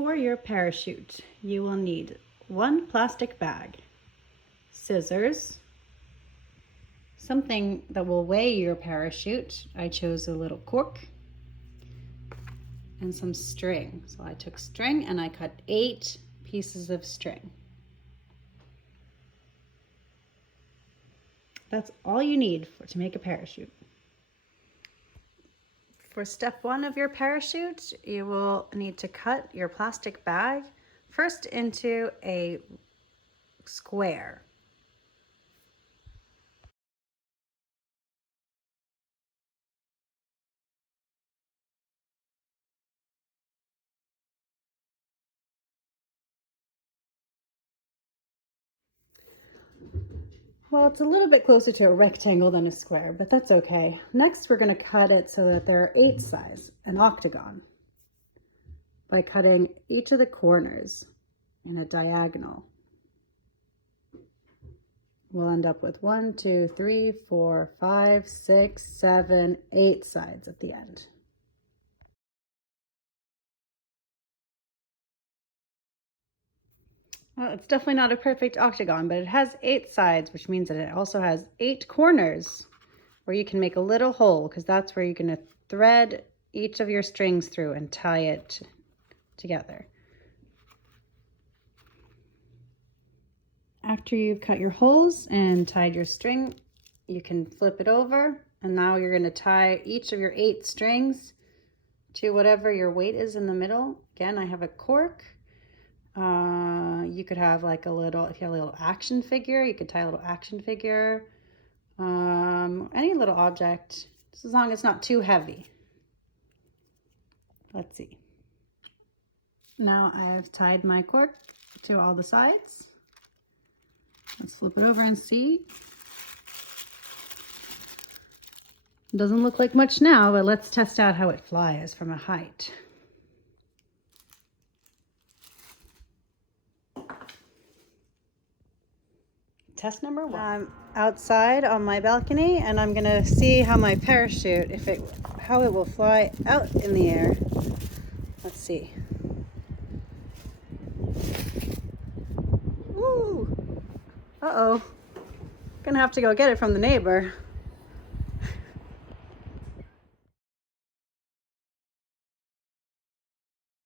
For your parachute, you will need one plastic bag, scissors, something that will weigh your parachute. I chose a little cork, and some string. So I took string and I cut 8 pieces of string. That's all you need to make a parachute. For step 1 of your parachute, you will need to cut your plastic bag first into a square. Well, it's a little bit closer to a rectangle than a square, but that's okay. Next, we're going to cut it so that there are 8 sides, an octagon, by cutting each of the corners in a diagonal. We'll end up with 1, 2, 3, 4, 5, 6, 7, 8 sides at the end. Well, it's definitely not a perfect octagon, but it has 8 sides, which means that it also has 8 corners where you can make a little hole, because that's where you're going to thread each of your strings through and tie it together. After you've cut your holes and tied your string, you can flip it over, and now you're going to tie each of your 8 strings to whatever your weight is in the middle. Again, I have a cork. You could have like a little, if you have a little action figure, you could tie a little action figure, any little object, just as long as it's not too heavy. Let's see. Now I've tied my cork to all the sides. Let's flip it over and see. It doesn't look like much now, but let's test out how it flies from a height. Test number 1. I'm outside on my balcony, and I'm gonna see how my parachute, how it will fly out in the air. Let's see. Ooh. Uh-oh. Gonna have to go get it from the neighbor.